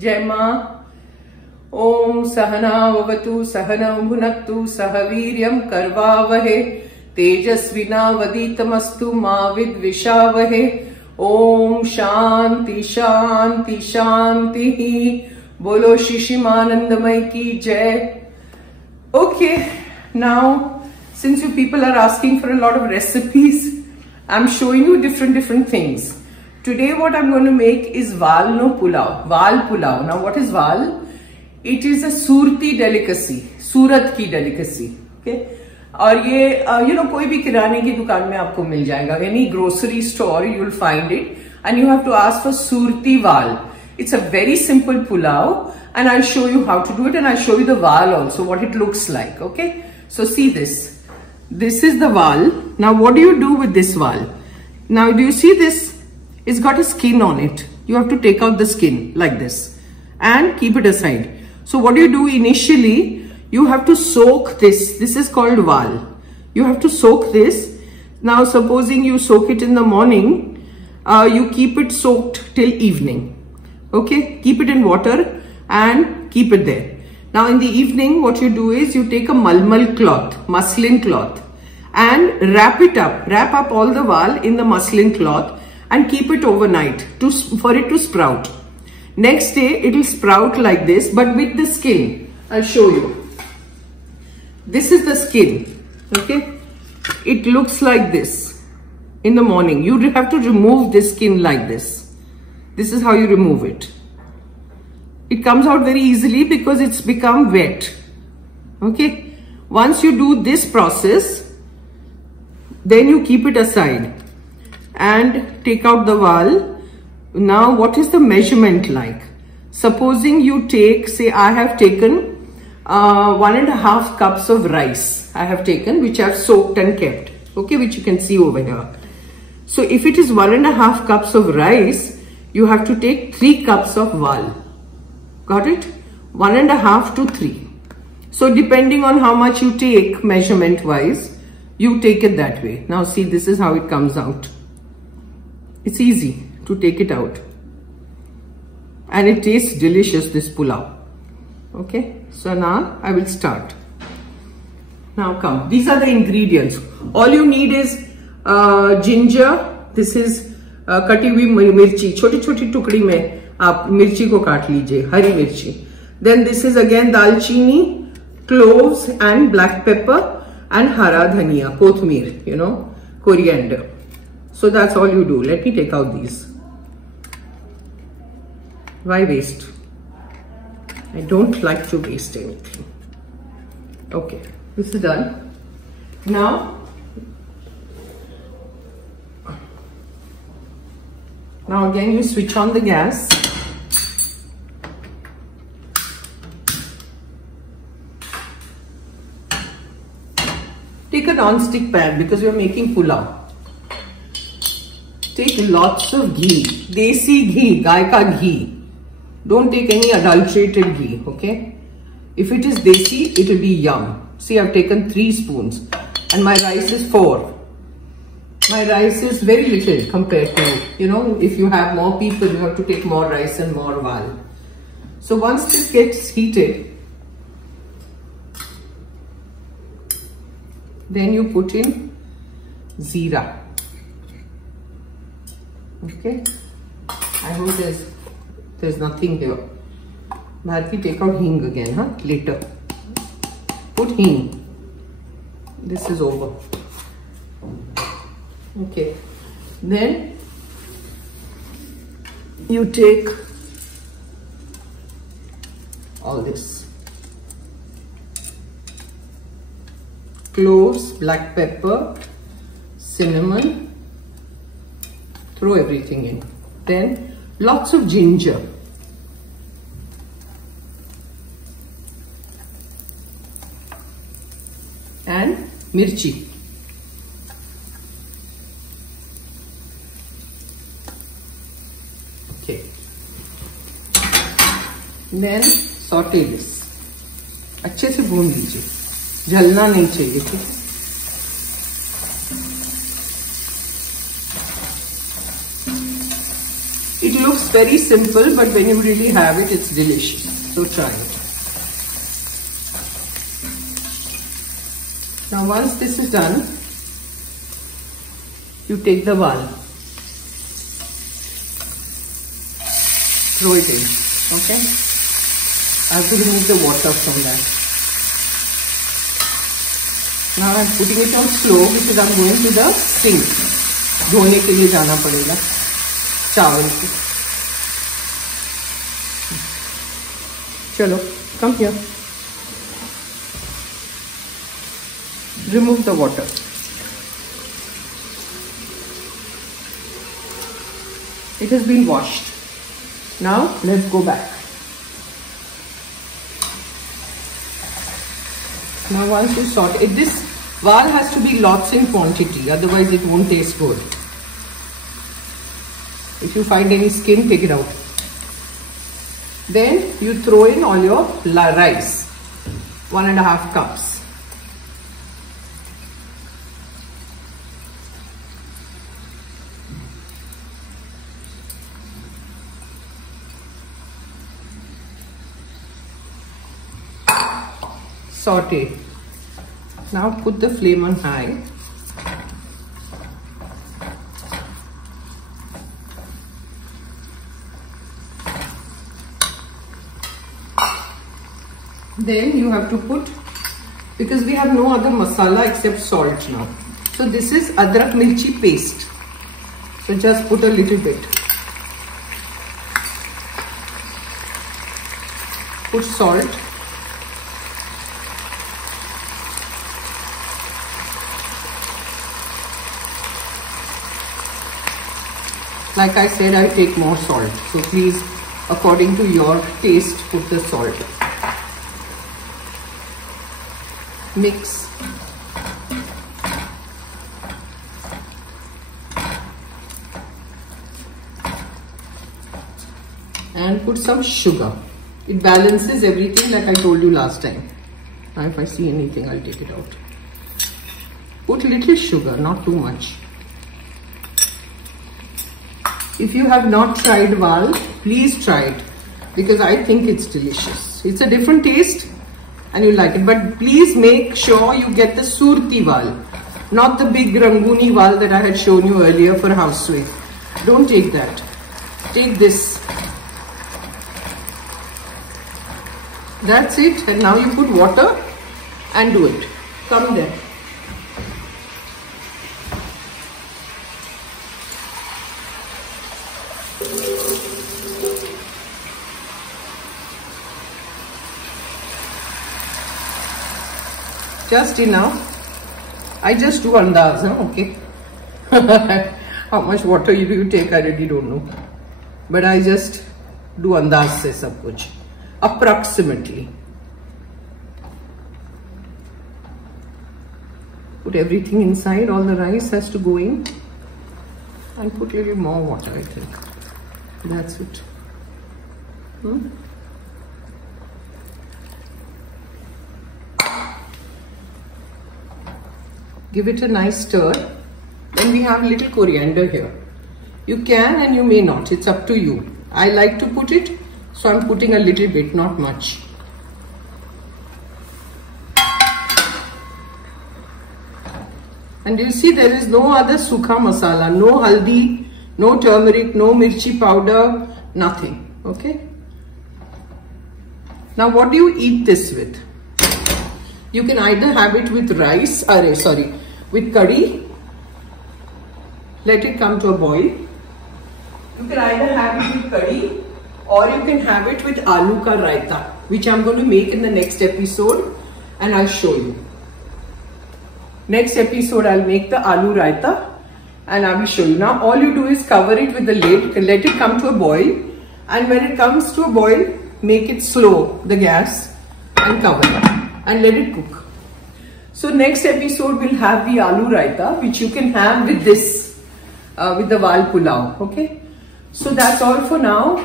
जय मां। ओम सहनावतु सहनौ भुनक्तु सह वीर्यं करवावहे तेजस्विनावधीतमस्तु मा विद्विषावहे। ओम शांति शांति शांति। बोलो शिशिमानंदमय की जय। Okay, now since you people are asking for a lot of recipes, I'm showing you different things. Today what I'm going to make is Vaal Pulao. Vaal Pulao. Now what is Vaal? It is a Surti delicacy, Surat की delicacy. Okay, और ये कोई भी किराने की दुकान में आपको मिल जाएगा. Any grocery store you'll find it, and you have to ask for Surti Vaal. It's a very simple pulao, and I'll show you how to do it, and I'll show you the Vaal also, what it looks like. Okay, so see this. This is the Vaal. Now what do you do with this Vaal? Now do you see this? It's got a skin on it. You have to take out the skin like this and keep it aside. So what do you do initially? You have to soak this. This is called Vaal. You have to soak this. Now supposing you soak it in the morning, you keep it soaked till evening. Okay, keep it in water and keep it there. Now in the evening, what you do is you take a muslin cloth, and wrap it up. Wrap up all the Vaal in the muslin cloth and keep it overnight for it to sprout. Next day, it will sprout like this, but with the skin. I'll show you. This is the skin. Okay, it looks like this in the morning. You have to remove this skin like this. This is how you remove it. It comes out very easily because it's become wet. Okay. Once you do this process, then you keep it aside and take out the Vaal. Now, what is the measurement like? Supposing you take, say I have taken 1.5 cups of rice. I have taken, which I have soaked and kept. Okay, which you can see over here. So if it is 1.5 cups of rice, you have to take 3 cups of Vaal. Got it? 1.5 to 3. So depending on how much you take measurement wise, you take it that way. Now see, this is how it comes out. It's easy to take it out. And it tastes delicious, this pulao. Okay, so now I will start. Now come, these are the ingredients. All you need is ginger. This is कटी हुई मिर्ची, छोटी छोटी टुकड़ी में आप मिर्ची को काट लीजिए, हरी मिर्ची. Then this is again दालचीनी, cloves and black pepper and हरा धनिया, कोथमीर, coriander. So that's all you do. Let me take out these. Why waste? I don't like to waste anything. Okay, this is done. Now again you switch on the gas. Take a non-stick pan because we are making pulao. Take lots of ghee, desi ghee, गाय का ghee. Don't take any adulterated ghee, okay? If it is desi, it will be yum. See, I've taken 3 spoons and my rice is 4. My rice is very little compared to, if you have more people, you have to take more rice and more Vaal. So once this gets heated, then you put in jeera. Okay. I hope there's nothing here. Bharti, take out hing again, huh? Later. Put hing. This is over. Okay, then you take all this. Cloves, black pepper, cinnamon, throw everything in. Then lots of ginger. And mirchi. Okay. Then saute this. अच्छे से भून लीजिए, जलना नहीं चाहिए. ठीक है. It looks very simple, but when you really have it, it's delicious. So try it. Now once this is done, you take the Vaal, throw it in, okay? I have to remove the water from that. Now I'm putting it on slow because I'm going to the sink. धोने के लिए जाना पड़ेगा चावल को. चलो, come here. Remove the water. It has been washed. Now let's go back. Now once you saute it, this Vaal has to be lots in quantity, otherwise it won't taste good. If you find any skin, take it out. Then you throw in all your rice, 1.5 cups. Saute. Now put the flame on high. Then you have to put, because we have no other masala except salt now. So this is adrak mirchi paste. So just put a little bit. Put salt. Like I said, I take more salt. So please, according to your taste, put the salt. Mix. And put some sugar. It balances everything like I told you last time. Now if I see anything, I'll take it out. Put little sugar, not too much. If you have not tried Vaal, please try it because I think it's delicious. It's a different taste and you like it, but please make sure you get the Surti Vaal, not the big Ranguni Vaal that I had shown you earlier for housewife. Don't take that. Take this. That's it. And now you put water and do it. Come there. Just enough. I just do andaz, okay? How much water you take, I really don't know. But I just do andaz se sab kuch. Approximately. Put everything inside, all the rice has to go in. And put a little more water, I think. That's it. Give it a nice stir. Then we have little coriander here. You can and you may not, it's up to you. I like to put it, so I'm putting a little bit, not much. And you see there is no other sukha masala, no haldi, no turmeric, no mirchi powder, nothing, okay? Now what do you eat this with? You can either have it with rice, with curry. Let it come to a boil. You can either have it with curry or you can have it with aloo ka raita, which I'm going to make in the next episode and I'll show you. Next episode I'll make the aloo raita and I will show you. Now all you do is cover it with the lid, let it come to a boil, and when it comes to a boil, make it slow, the gas, and cover it and let it cook. So next episode we'll have the aloo raita, which you can have with this, with the Vaal Pulao, okay? So that's all for now.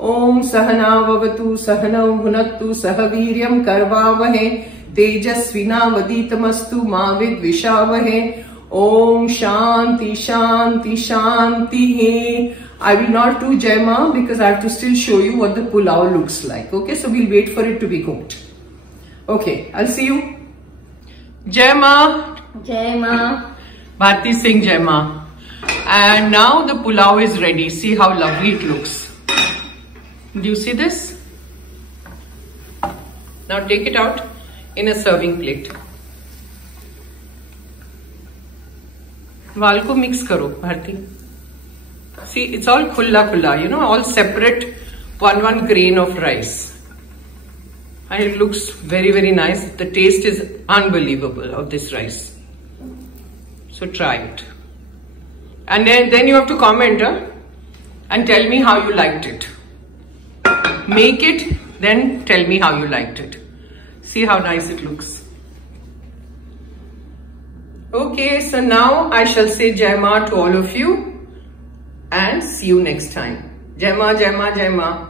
Om Sahana Vavatu Sahanam Bhunattu Sahaviryam Karvavahe Tejasvina Vaditamastu Ma Vidvishavahe Om Shanti Shanti Shanti. I will not do Jai Ma because I have to still show you what the pulao looks like. Okay, so we'll wait for it to be cooked. Okay, I'll see you. Jai Ma. Jai Ma. Bharti Singh Jai Ma. And now the pulao is ready. See how lovely it looks. Do you see this? Now take it out in a serving plate. Vaal ko mix karo, Bharti. See, it's all khulla, you know, all separate one grain of rice. And it looks very, very nice. The taste is unbelievable of this rice. So try it. And then you have to comment and tell me how you liked it. Make it, then tell me how you liked it. See how nice it looks. Okay, so now I shall say Jai Ma to all of you and see you next time. Jai Ma, Jai Ma, Jai Ma.